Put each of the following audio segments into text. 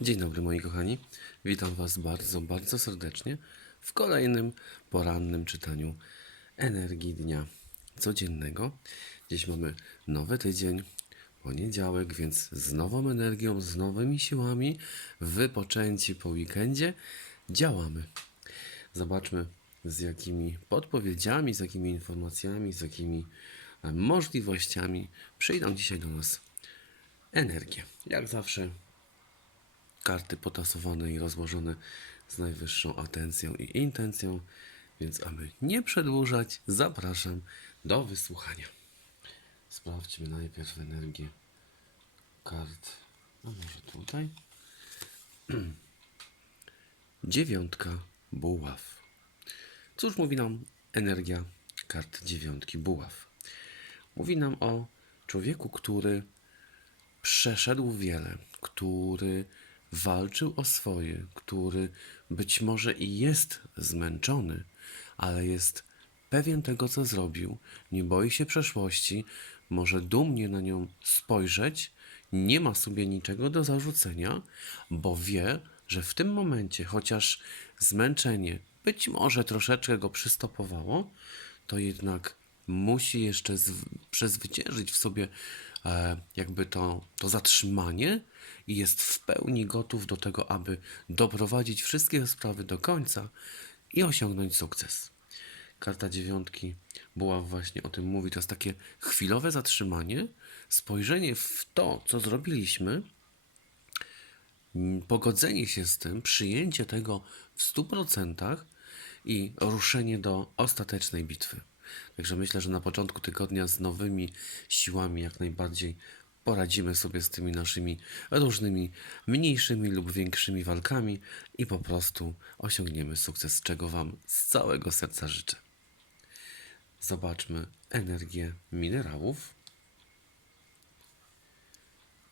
Dzień dobry moi kochani. Witam Was bardzo, bardzo serdecznie w kolejnym porannym czytaniu energii dnia codziennego. Dziś mamy nowy tydzień, poniedziałek, więc z nową energią, z nowymi siłami, wypoczęci po weekendzie działamy. Zobaczmy z jakimi podpowiedziami, z jakimi informacjami, z jakimi e, możliwościami przyjdą dzisiaj do nas energie. Jak zawsze karty potasowane i rozłożone z najwyższą atencją i intencją, więc aby nie przedłużać, zapraszam do wysłuchania. Sprawdźmy najpierw energię kart, a może tutaj. Dziewiątka buław. Cóż mówi nam energia kart dziewiątki buław? Mówi nam o człowieku, który przeszedł wiele, który walczył o swoje, który być może i jest zmęczony, ale jest pewien tego, co zrobił, nie boi się przeszłości, może dumnie na nią spojrzeć, nie ma sobie niczego do zarzucenia, bo wie, że w tym momencie, chociaż zmęczenie być może troszeczkę go przystopowało, to jednak musi jeszcze przezwyciężyć w sobie e, jakby to, to zatrzymanie i jest w pełni gotów do tego, aby doprowadzić wszystkie sprawy do końca i osiągnąć sukces. Karta dziewiątki była właśnie o tym mówi. To jest takie chwilowe zatrzymanie, spojrzenie w to, co zrobiliśmy, mm, pogodzenie się z tym, przyjęcie tego w 100% i ruszenie do ostatecznej bitwy. Także myślę, że na początku tygodnia z nowymi siłami jak najbardziej poradzimy sobie z tymi naszymi różnymi mniejszymi lub większymi walkami i po prostu osiągniemy sukces, czego Wam z całego serca życzę. Zobaczmy energię minerałów.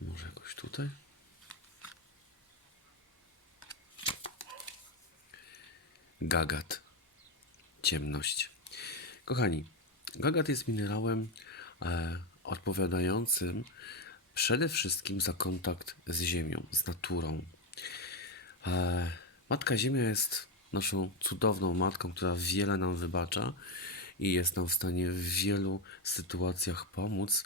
Może jakoś tutaj? Gagat. Ciemność. Kochani, gagat jest minerałem e, odpowiadającym przede wszystkim za kontakt z ziemią, z naturą. E, Matka Ziemia jest naszą cudowną matką, która wiele nam wybacza i jest nam w stanie w wielu sytuacjach pomóc,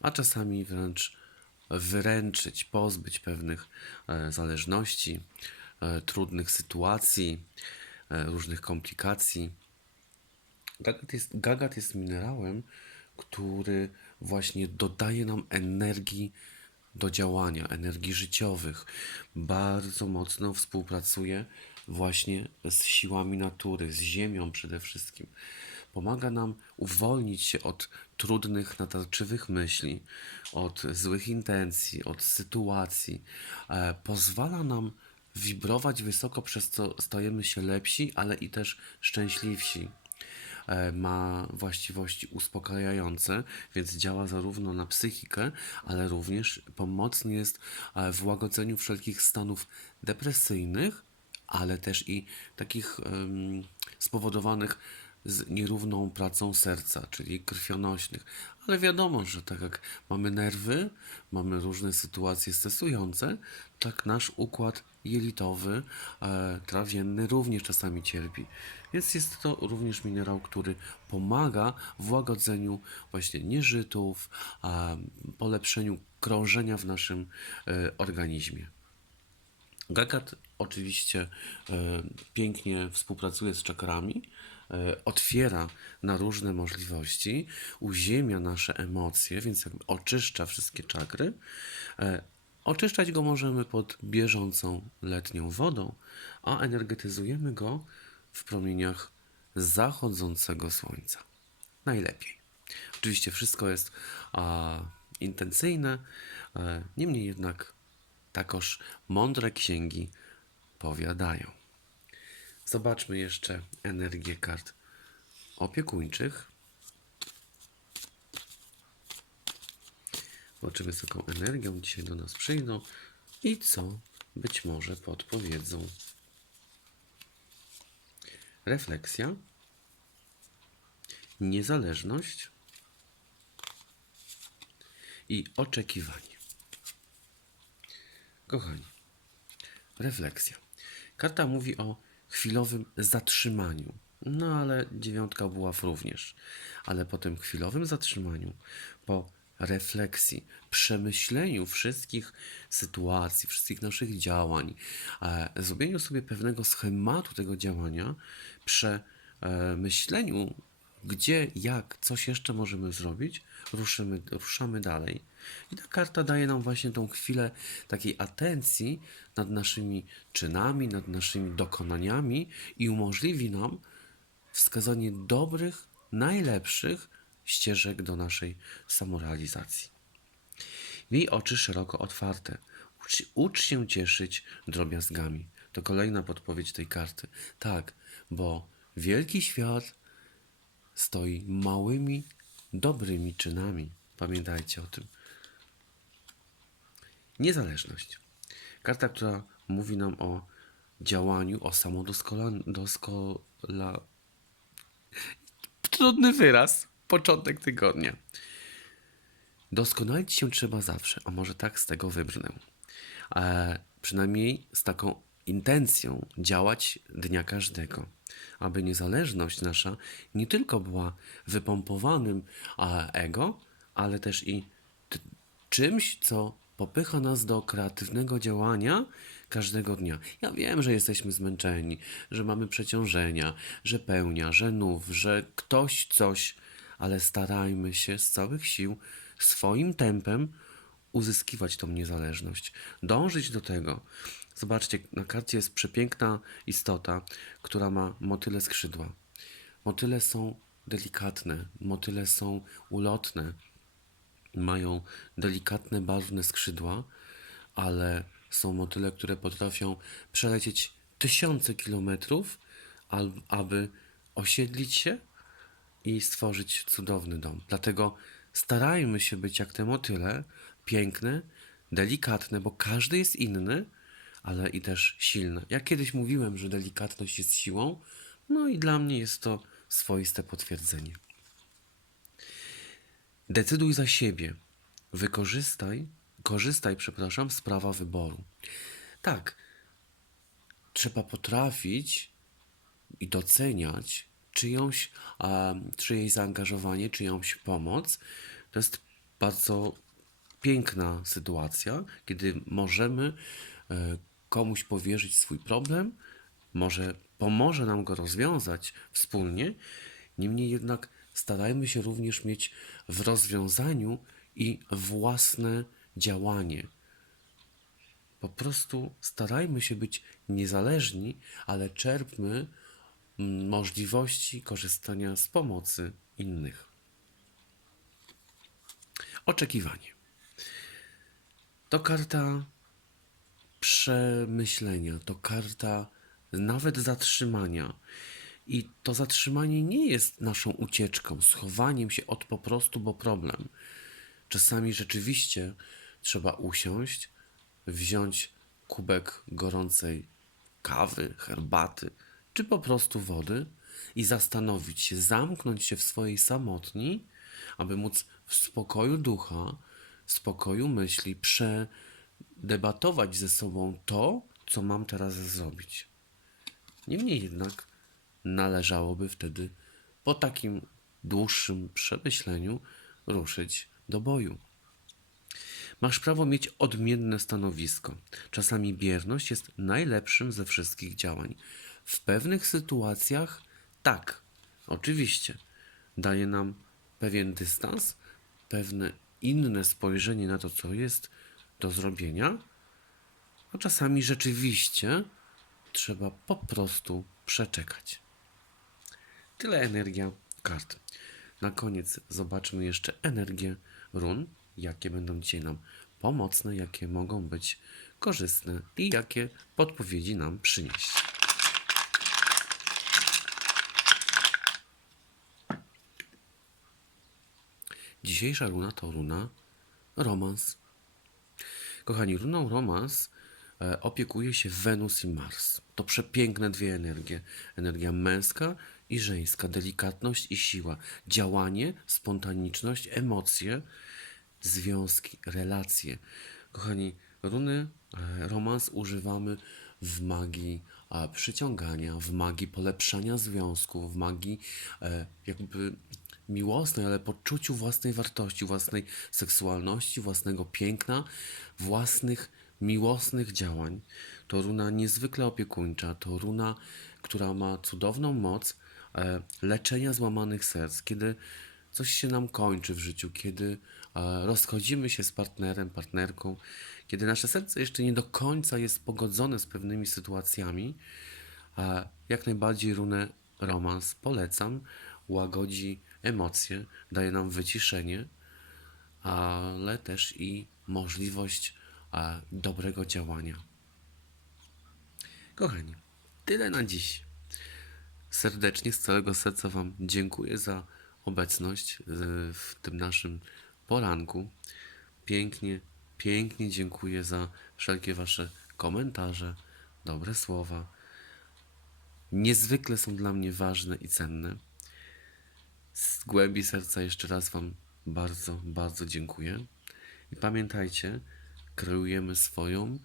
a czasami wręcz wyręczyć, pozbyć pewnych e, zależności, e, trudnych sytuacji, różnych komplikacji. Gagat jest, gagat jest minerałem, który właśnie dodaje nam energii do działania, energii życiowych. Bardzo mocno współpracuje właśnie z siłami natury, z ziemią przede wszystkim. Pomaga nam uwolnić się od trudnych, natarczywych myśli, od złych intencji, od sytuacji. E, pozwala nam wibrować wysoko, przez co stajemy się lepsi, ale i też szczęśliwsi ma właściwości uspokajające, więc działa zarówno na psychikę, ale również pomocny jest e, w łagodzeniu wszelkich stanów depresyjnych, ale też i takich em, spowodowanych z nierówną pracą serca, czyli krwionośnych. Ale wiadomo, że tak jak mamy nerwy, mamy różne sytuacje stresujące, tak nasz układ jelitowy, e, trawienny również czasami cierpi. Więc jest to również minerał, który pomaga w łagodzeniu właśnie nieżytów, a polepszeniu krążenia w naszym e, organizmie. Gagat oczywiście e, pięknie współpracuje z czakrami, e, otwiera na różne możliwości, uziemia nasze emocje, więc jakby oczyszcza wszystkie czakry. E, oczyszczać go możemy pod bieżącą letnią wodą, a energetyzujemy go w promieniach zachodzącego słońca. Najlepiej. Oczywiście wszystko jest a, intencyjne, e, niemniej jednak takoż mądre księgi powiadają. Zobaczmy jeszcze energię kart opiekuńczych. Zobaczymy, z jaką energią dzisiaj do nas przyjdą i co być może podpowiedzą. Refleksja, niezależność i oczekiwanie. Kochani, refleksja. Karta mówi o chwilowym zatrzymaniu. No ale dziewiątka buław również. Ale po tym chwilowym zatrzymaniu, po refleksji, przemyśleniu wszystkich sytuacji, wszystkich naszych działań, e, zrobieniu sobie pewnego schematu tego działania, przemyśleniu, gdzie, jak, coś jeszcze możemy zrobić, ruszymy, ruszamy dalej. I ta karta daje nam właśnie tą chwilę takiej atencji nad naszymi czynami, nad naszymi dokonaniami i umożliwi nam wskazanie dobrych, najlepszych ścieżek do naszej samorealizacji. Miej oczy szeroko otwarte. Ucz, ucz się cieszyć drobiazgami. To kolejna podpowiedź tej karty. Tak, bo wielki świat stoi małymi, dobrymi czynami. Pamiętajcie o tym. Niezależność. Karta, która mówi nam o działaniu, o samodoskola... Trudny wyraz. Początek tygodnia. Doskonalić się trzeba zawsze, a może tak z tego wybrnę. E, przynajmniej z taką intencją działać dnia każdego, aby niezależność nasza nie tylko była wypompowanym e, ego, ale też i czymś, co popycha nas do kreatywnego działania każdego dnia. Ja wiem, że jesteśmy zmęczeni, że mamy przeciążenia, że pełnia, że nów, że ktoś coś, ale starajmy się z całych sił swoim tempem uzyskiwać tą niezależność, dążyć do tego. Zobaczcie, na karcie jest przepiękna istota, która ma motyle skrzydła. Motyle są delikatne, motyle są ulotne, mają delikatne, barwne skrzydła, ale są motyle, które potrafią przelecieć tysiące kilometrów, aby osiedlić się i stworzyć cudowny dom. Dlatego starajmy się być jak te motyle, piękne, delikatne, bo każdy jest inny, ale i też silny. Ja kiedyś mówiłem, że delikatność jest siłą, no i dla mnie jest to swoiste potwierdzenie. Decyduj za siebie. Wykorzystaj, korzystaj, przepraszam, z prawa wyboru. Tak, trzeba potrafić i doceniać czyjąś, a, czyjeś zaangażowanie, czyjąś pomoc. To jest bardzo piękna sytuacja, kiedy możemy e, komuś powierzyć swój problem, może pomoże nam go rozwiązać wspólnie. Niemniej jednak starajmy się również mieć w rozwiązaniu i własne działanie. Po prostu starajmy się być niezależni, ale czerpmy mm, możliwości korzystania z pomocy innych. Oczekiwanie. To karta przemyślenia, to karta nawet zatrzymania. I to zatrzymanie nie jest naszą ucieczką, schowaniem się od po prostu, bo problem. Czasami rzeczywiście trzeba usiąść, wziąć kubek gorącej kawy, herbaty, czy po prostu wody i zastanowić się, zamknąć się w swojej samotni, aby móc w spokoju ducha, w spokoju myśli przedebatować ze sobą to, co mam teraz zrobić. Niemniej jednak należałoby wtedy po takim dłuższym przemyśleniu ruszyć do boju. Masz prawo mieć odmienne stanowisko. Czasami bierność jest najlepszym ze wszystkich działań. W pewnych sytuacjach tak, oczywiście, daje nam pewien dystans, pewne inne spojrzenie na to, co jest do zrobienia, a czasami rzeczywiście trzeba po prostu przeczekać. Tyle energia kart. Na koniec zobaczmy jeszcze energię run, jakie będą dzisiaj nam pomocne, jakie mogą być korzystne i jakie podpowiedzi nam przynieść. Dzisiejsza runa to runa romans. Kochani, runą romans e, opiekuje się Wenus i Mars. To przepiękne dwie energie. Energia męska i żeńska, delikatność i siła, działanie, spontaniczność, emocje, związki, relacje. Kochani, runy e, romans używamy w magii przyciągania, w magii polepszania związku, w magii e, jakby miłosnej, ale poczuciu własnej wartości, własnej seksualności, własnego piękna, własnych miłosnych działań. To runa niezwykle opiekuńcza, to runa, która ma cudowną moc leczenia złamanych serc, kiedy coś się nam kończy w życiu, kiedy e, rozchodzimy się z partnerem, partnerką, kiedy nasze serce jeszcze nie do końca jest pogodzone z pewnymi sytuacjami, e, jak najbardziej runę romans polecam, łagodzi emocje, daje nam wyciszenie, ale też i możliwość e, dobrego działania. Kochani, tyle na dziś. Serdecznie, z całego serca Wam dziękuję za obecność e, w tym naszym poranku. Pięknie, pięknie dziękuję za wszelkie Wasze komentarze, dobre słowa. Niezwykle są dla mnie ważne i cenne. Z głębi serca jeszcze raz Wam bardzo, bardzo dziękuję. I pamiętajcie, kreujemy swoją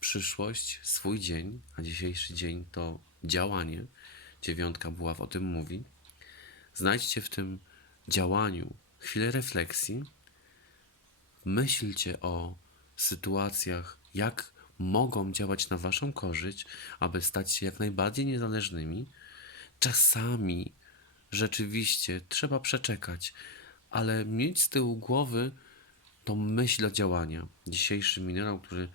przyszłość, swój dzień, a dzisiejszy dzień to działanie. Dziewiątka buław o tym mówi. Znajdźcie w tym działaniu chwilę refleksji. Myślcie o sytuacjach, jak mogą działać na Waszą korzyść, aby stać się jak najbardziej niezależnymi. Czasami rzeczywiście trzeba przeczekać, ale mieć z tyłu głowy tą myśl do działania. Dzisiejszy minerał, który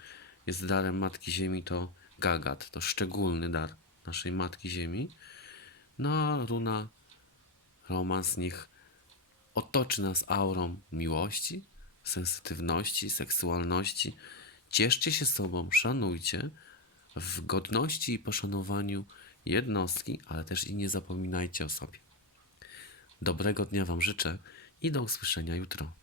jest darem Matki Ziemi, to gagat. To szczególny dar naszej Matki Ziemi. No runa romans niech otoczy nas aurą miłości, sensytywności, seksualności. Cieszcie się sobą, szanujcie w godności i poszanowaniu jednostki, ale też i nie zapominajcie o sobie. Dobrego dnia Wam życzę i do usłyszenia jutro.